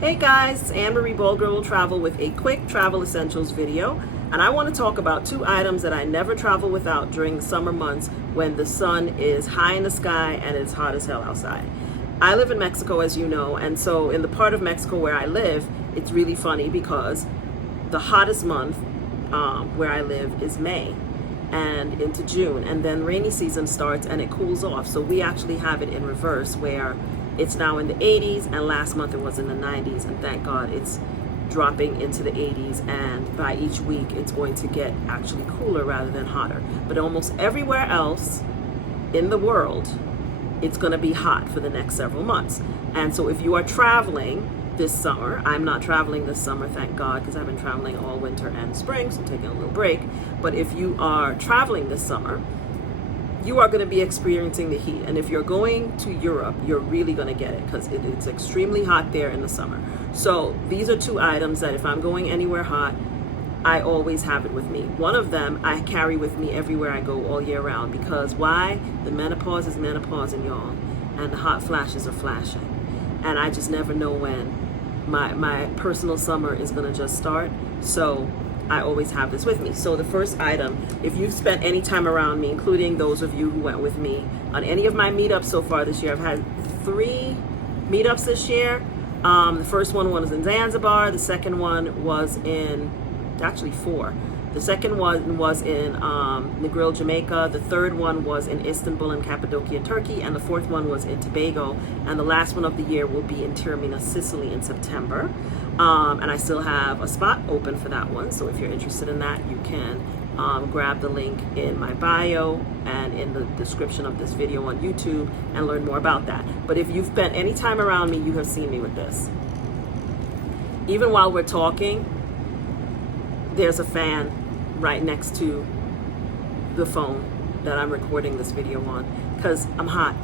Hey guys, it's Anne-Marie Bold Girl Will Travel with a quick travel essentials video, and I want to talk about two items that I never travel without during the summer months when the sun is high in the sky and it's hot as hell outside. I live in Mexico, as you know, and so in the part of Mexico where I live, it's really funny because the hottest month where I live is May and into June, and then rainy season starts and it cools off. So we actually have it in reverse where it's now in the 80s, and last month it was in the 90s, and thank God it's dropping into the 80s, and by each week it's going to get actually cooler rather than hotter. But almost everywhere else in the world, it's going to be hot for the next several months. And so if you are traveling this summer, I'm not traveling this summer, thank God, because I've been traveling all winter and spring, so I'm taking a little break. But if you are traveling this summer, you are going to be experiencing the heat. And if you're going to Europe, you're really going to get it because it's extremely hot there in the summer. So these are two items that if I'm going anywhere hot, I always have it with me. One of them I carry with me everywhere I go all year round, because why? The menopause is menopausing, y'all, and the hot flashes are flashing. And I just never know when my personal summer is going to just start. So I always have this with me. So the first item, if you've spent any time around me, including those of you who went with me on any of my meetups so far this year, I've had 3 meetups this year. The first one was in Zanzibar. The second one was in, actually 4. The second one was in Negril, Jamaica. The third one was in Istanbul and Cappadocia, Turkey. And the fourth one was in Tobago. And the last one of the year will be in Taormina, Sicily in September. And I still have a spot open for that one. So if you're interested in that, you can grab the link in my bio and in the description of this video on YouTube and learn more about that. But if you've spent any time around me, you have seen me with this. Even while we're talking, there's a fan right next to the phone that I'm recording this video on, because I'm hot.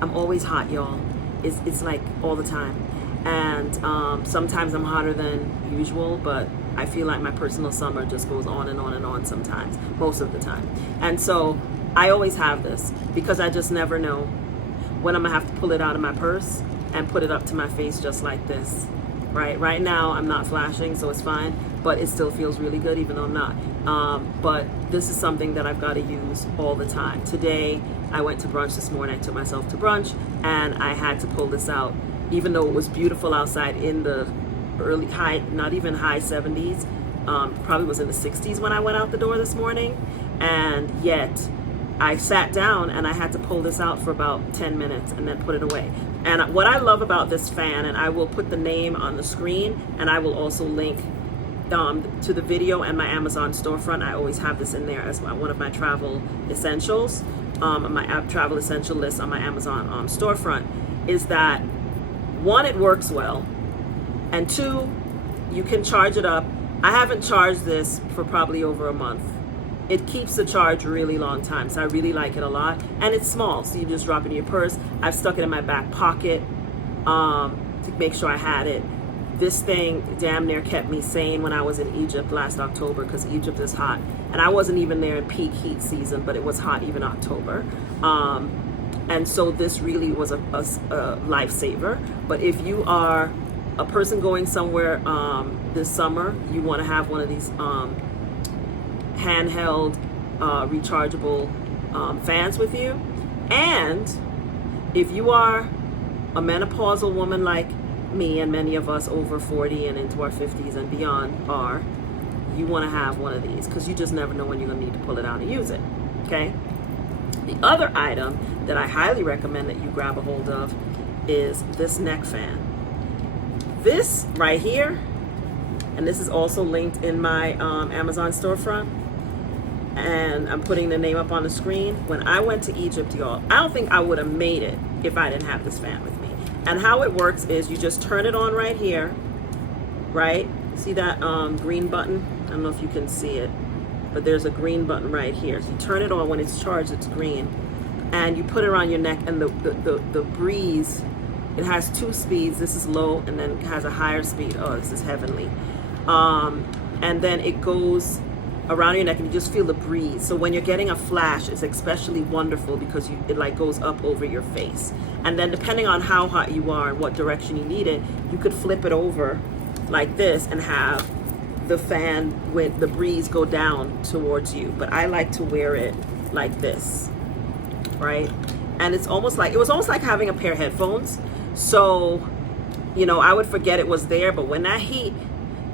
I'm always hot, y'all. It's like all the time. And sometimes I'm hotter than usual, but I feel like my personal summer just goes on and on and on sometimes, most of the time. And so I always have this because I just never know when I'm gonna have to pull it out of my purse and put it up to my face just like this. Right now I'm not flashing, so it's fine, but it still feels really good even though I'm not. But this is something that I've got to use all the time. Today I went to brunch this morning. I took myself to brunch and I had to pull this out even though it was beautiful outside in the early high, not even high 70s, probably was in the 60s when I went out the door this morning, and yet I sat down and I had to pull this out for about 10 minutes and then put it away. And what I love about this fan, and I will put the name on the screen, and I will also link to the video and my Amazon storefront. I always have this in there as one of my travel essentials, my travel essential list on my Amazon storefront, is that 1, it works well, and 2, you can charge it up. I haven't charged this for probably over a month. It keeps the charge really long time, so I really like it a lot. And it's small, so you just drop it in your purse. I've stuck it in my back pocket to make sure I had it. This thing damn near kept me sane when I was in Egypt last October, because Egypt is hot. And I wasn't even there in peak heat season, but it was hot even October. And so this really was a lifesaver. But if you are a person going somewhere this summer, you want to have one of these handheld rechargeable fans with you. And if you are a menopausal woman like me, and many of us over 40 and into our 50s and beyond are, you want to have one of these because you just never know when you're going to need to pull it out and use it. Okay? The other item that I highly recommend that you grab a hold of is this neck fan. This right here, and this is also linked in my Amazon storefront, and I'm putting the name up on the screen. When I went to Egypt, y'all, I don't think I would have made it if I didn't have this fan with me. And how it works is you just turn it on right here, right? See that green button? I don't know if you can see it, but there's a green button right here. So you turn it on. When it's charged, it's green, and you put it around your neck, and the breeze, it has 2 speeds. This is low, and then it has a higher speed. Oh, this is heavenly. And then it goes around your neck, and you just feel the breeze. So when you're getting a flash, it's especially wonderful because it like goes up over your face. And then depending on how hot you are and what direction you need it, you could flip it over like this and have the fan with the breeze go down towards you. But I like to wear it like this, right? And it was almost like having a pair of headphones. So, you know, I would forget it was there, but when that heat,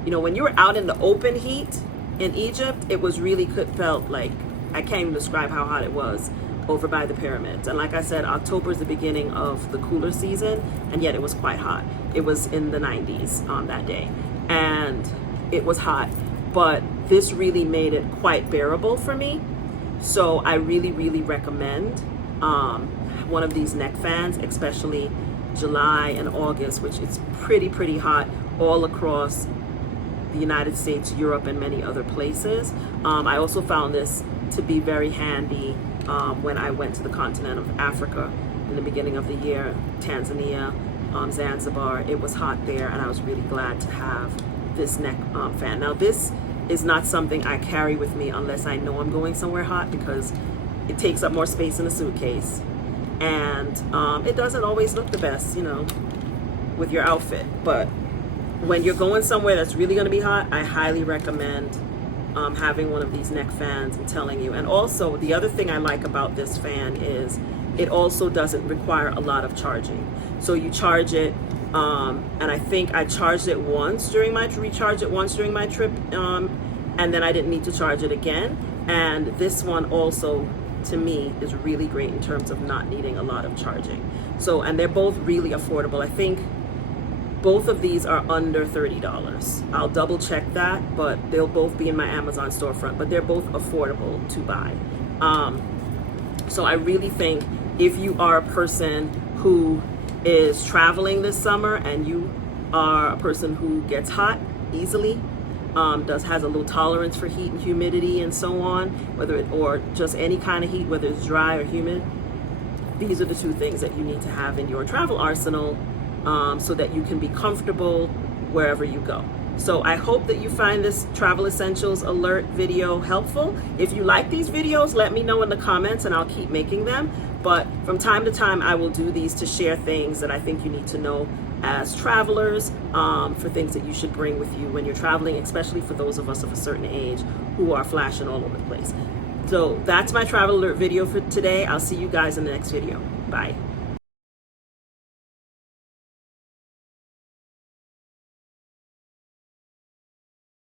you know, when you were out in the open heat in Egypt, it was really felt like, I can't even describe how hot it was over by the pyramids. And like I said, October is the beginning of the cooler season, and yet it was quite hot. It was in the 90s on that day, and it was hot, but this really made it quite bearable for me. So I really, really recommend one of these neck fans, especially July and August, which it's pretty hot all across the United States, Europe, and many other places. I also found this to be very handy when I went to the continent of Africa in the beginning of the year, Tanzania, Zanzibar. It was hot there, and I was really glad to have this neck fan. Now, this is not something I carry with me unless I know I'm going somewhere hot, because it takes up more space in a suitcase, and it doesn't always look the best, you know, with your outfit. But when you're going somewhere that's really going to be hot, I highly recommend having one of these neck fans. I'm telling you. And also, the other thing I like about this fan is it also doesn't require a lot of charging. So you charge it, and I think I recharged it once during my trip, and then I didn't need to charge it again. And this one also, to me, is really great in terms of not needing a lot of charging. So, and they're both really affordable. I think both of these are under $30. I'll double check that, but they'll both be in my Amazon storefront, but they're both affordable to buy. So I really think if you are a person who is traveling this summer and you are a person who gets hot easily, has a low tolerance for heat and humidity and so on, or just any kind of heat, whether it's dry or humid, these are the two things that you need to have in your travel arsenal, so that you can be comfortable wherever you go. So I hope that you find this travel essentials alert video helpful. If you like these videos, let me know in the comments and I'll keep making them. But from time to time, I will do these to share things that I think you need to know as travelers, for things that you should bring with you when you're traveling, especially for those of us of a certain age who are flashing all over the place. So that's my travel alert video for today. I'll see you guys in the next video. Bye.